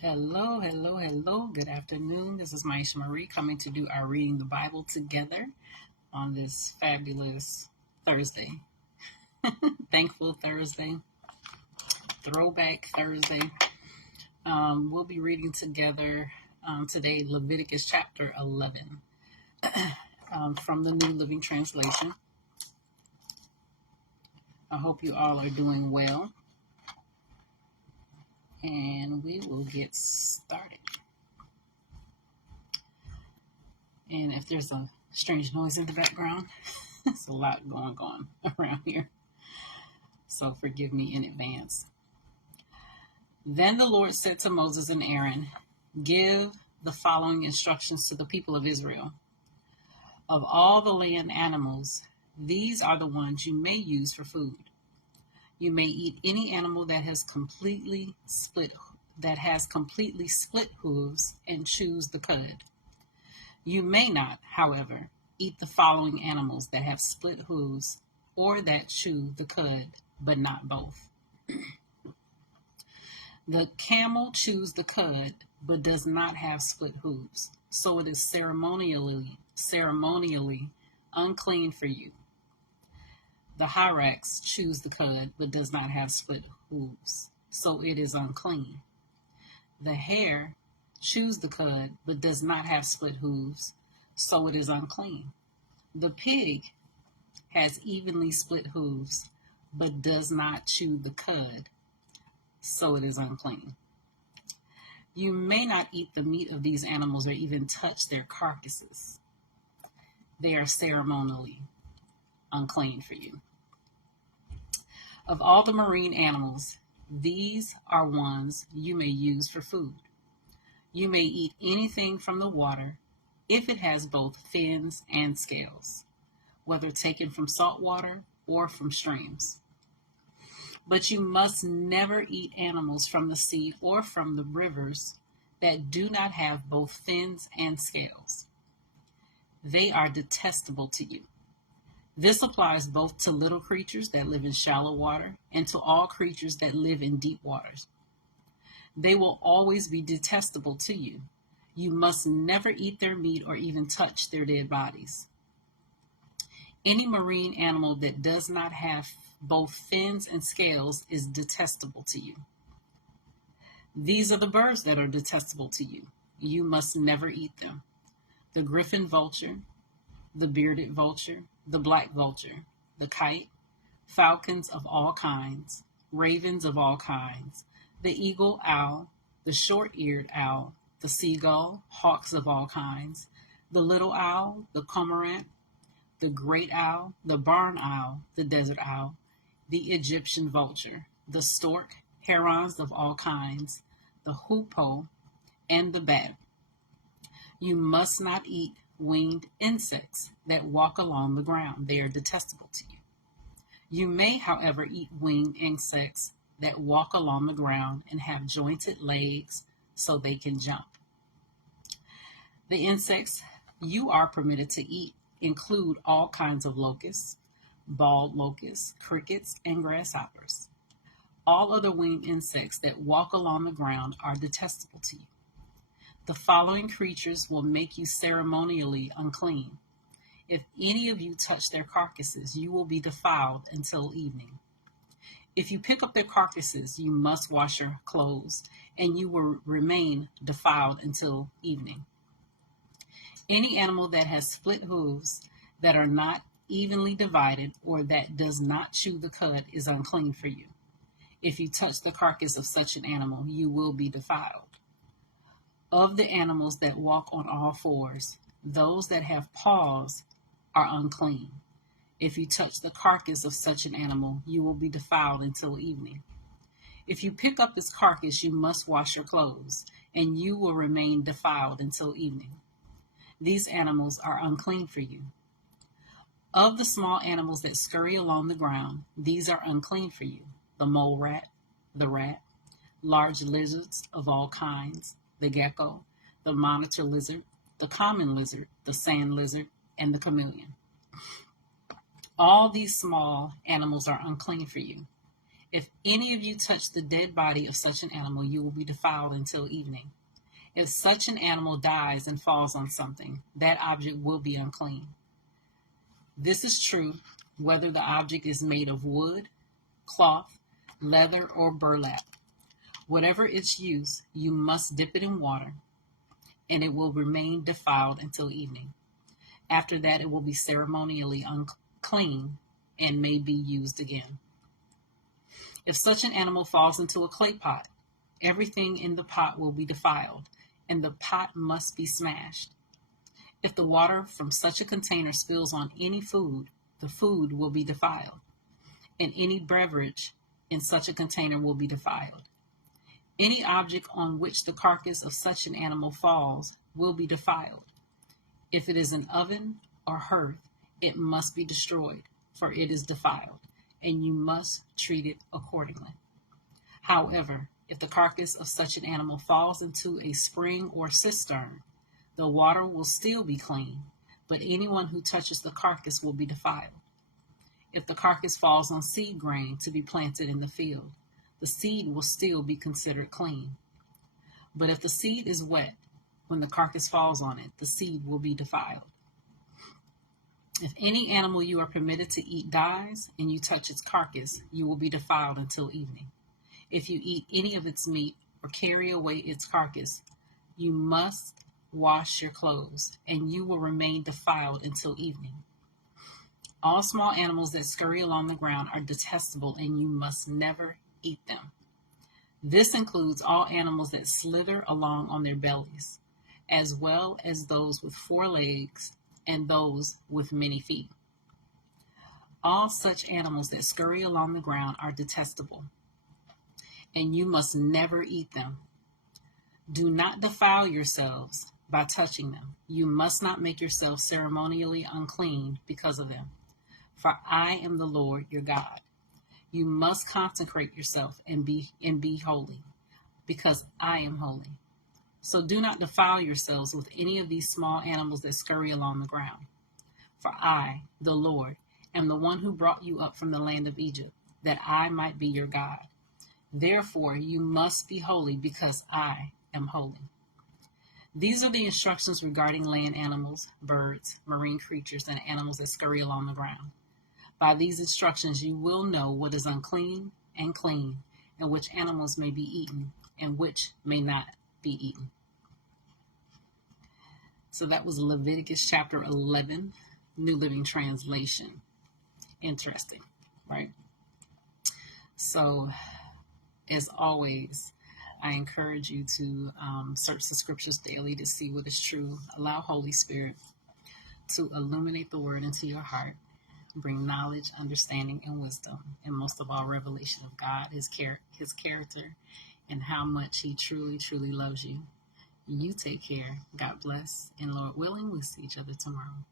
Hello, hello, hello. Good afternoon. This is Myesha Marie coming to do our Reading the Bible together on this fabulous Thursday. Thankful Thursday, Throwback Thursday. We'll be reading together today Leviticus Chapter 11 from the New Living Translation. I hope you all are doing well. And we will get started. And if there's a strange noise in the background, there's a lot going on around here. So forgive me in advance. Then the Lord said to Moses and Aaron, "Give the following instructions to the people of Israel. Of all the land animals, these are the ones you may use for food. You may eat any animal that has completely split hooves and choose the cud. You may not, however, eat the following animals that have split hooves or that chew the cud, but not both. The camel chews the cud, but does not have split hooves, so it is ceremonially unclean for you. The hyrax chews the cud, but does not have split hooves, so it is unclean. The hare chews the cud, but does not have split hooves, so it is unclean. The pig has evenly split hooves, but does not chew the cud, so it is unclean. You may not eat the meat of these animals or even touch their carcasses. They are ceremonially unclean for you. Of all the marine animals, these are ones you may use for food. You may eat anything from the water if it has both fins and scales, whether taken from salt water or from streams. But you must never eat animals from the sea or from the rivers that do not have both fins and scales. They are detestable to you. This applies both to little creatures that live in shallow water and to all creatures that live in deep waters. They will always be detestable to you. You must never eat their meat or even touch their dead bodies. Any marine animal that does not have both fins and scales is detestable to you. These are the birds that are detestable to you. You must never eat them: the griffin vulture, the bearded vulture, the black vulture, the kite, falcons of all kinds, ravens of all kinds, the eagle owl, the short-eared owl, the seagull, hawks of all kinds, the little owl, the cormorant, the great owl, the barn owl, the desert owl, the Egyptian vulture, the stork, herons of all kinds, the hoopoe, and the bat. You must not eat winged insects that walk along the ground. They are detestable to you. You may, however, eat winged insects that walk along the ground and have jointed legs so they can jump. The insects you are permitted to eat include all kinds of locusts, bald locusts, crickets, and grasshoppers. All other winged insects that walk along the ground are detestable to you. The following creatures will make you ceremonially unclean. If any of you touch their carcasses, you will be defiled until evening. If you pick up their carcasses, you must wash your clothes, and you will remain defiled until evening. Any animal that has split hooves that are not evenly divided or that does not chew the cud is unclean for you. If you touch the carcass of such an animal, you will be defiled. Of the animals that walk on all fours, those that have paws are unclean. If you touch the carcass of such an animal, you will be defiled until evening. If you pick up its carcass, you must wash your clothes, and you will remain defiled until evening. These animals are unclean for you. Of the small animals that scurry along the ground, these are unclean for you: the mole rat, the rat, large lizards of all kinds, the gecko, the monitor lizard, the common lizard, the sand lizard, and the chameleon. All these small animals are unclean for you. If any of you touch the dead body of such an animal, you will be defiled until evening. If such an animal dies and falls on something, that object will be unclean. This is true whether the object is made of wood, cloth, leather, or burlap. Whatever its use, you must dip it in water, and it will remain defiled until evening. After that, it will be ceremonially unclean and may be used again. If such an animal falls into a clay pot, everything in the pot will be defiled, and the pot must be smashed. If the water from such a container spills on any food, the food will be defiled, and any beverage in such a container will be defiled. Any object on which the carcass of such an animal falls will be defiled. If it is an oven or hearth, it must be destroyed, for it is defiled, and you must treat it accordingly. However, if the carcass of such an animal falls into a spring or cistern, the water will still be clean, but anyone who touches the carcass will be defiled. If the carcass falls on seed grain to be planted in the field, the seed will still be considered clean. But if the seed is wet, when the carcass falls on it, the seed will be defiled. If any animal you are permitted to eat dies, and you touch its carcass, you will be defiled until evening. If you eat any of its meat or carry away its carcass, you must wash your clothes, and you will remain defiled until evening. All small animals that scurry along the ground are detestable, and you must never eat them. This includes all animals that slither along on their bellies, as well as those with 4 legs and those with many feet. All such animals that scurry along the ground are detestable, and you must never eat them. Do not defile yourselves by touching them. You must not make yourselves ceremonially unclean because of them, for I am the Lord your God. You must consecrate yourself and be holy, because I am holy. So do not defile yourselves with any of these small animals that scurry along the ground. For I, the Lord, am the one who brought you up from the land of Egypt, that I might be your God. Therefore you must be holy, because I am holy. These are the instructions regarding land animals, birds, marine creatures, and animals that scurry along the ground. By these instructions you will know what is unclean and clean, and which animals may be eaten, and which may not be eaten. So that was Leviticus chapter 11, New Living Translation. Interesting, right? So, as always, I encourage you to search the scriptures daily to see what is true. Allow Holy Spirit to illuminate the word into your heart, bring knowledge, understanding, and wisdom, and most of all, revelation of God, his character, and how much he truly, truly loves you. You take care. God bless. And Lord willing, we'll see each other tomorrow.